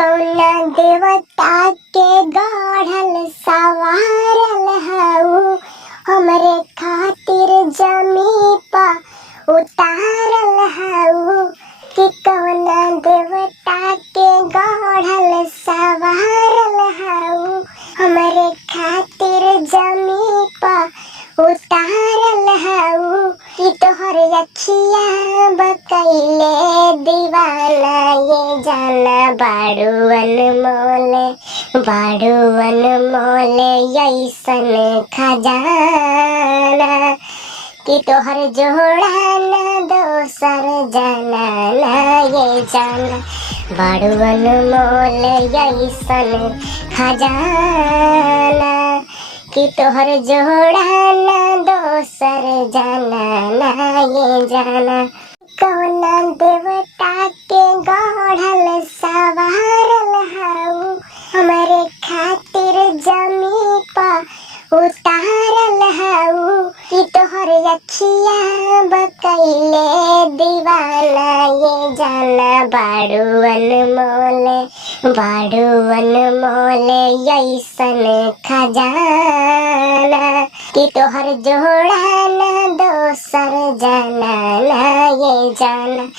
कौना देवता के गढ़ल सवारल हऊ, हमरे खातिर जमी पा उतारल हऊ। कि कौना देवता के गढ़ल सवारल हऊ, हमरे खातिर जमी पा उतारल हऊ। कि तोहर अखिया बकैले दीवाना, ये जाना बाड़ुअन मोले ऐसन खजाना। कि तोहर जोड़ा न दोसर जाना ना, ये जाना बाड़ुअन मोले ऐसन खजाना। कि तोहर जोड़ा न दोसर जाना ना, ये जाना। कौना देवता के गढ़ल सवारल हऊ, हमरे खातिर जमी पा उतारल हऊ। कि तोहर अखिया बकैले दीवाना, ये जाना बाड़ुअन मोले ऐसन खजाना। कि तोहर जोड़ा न दोसर जाना ना, ये जाना।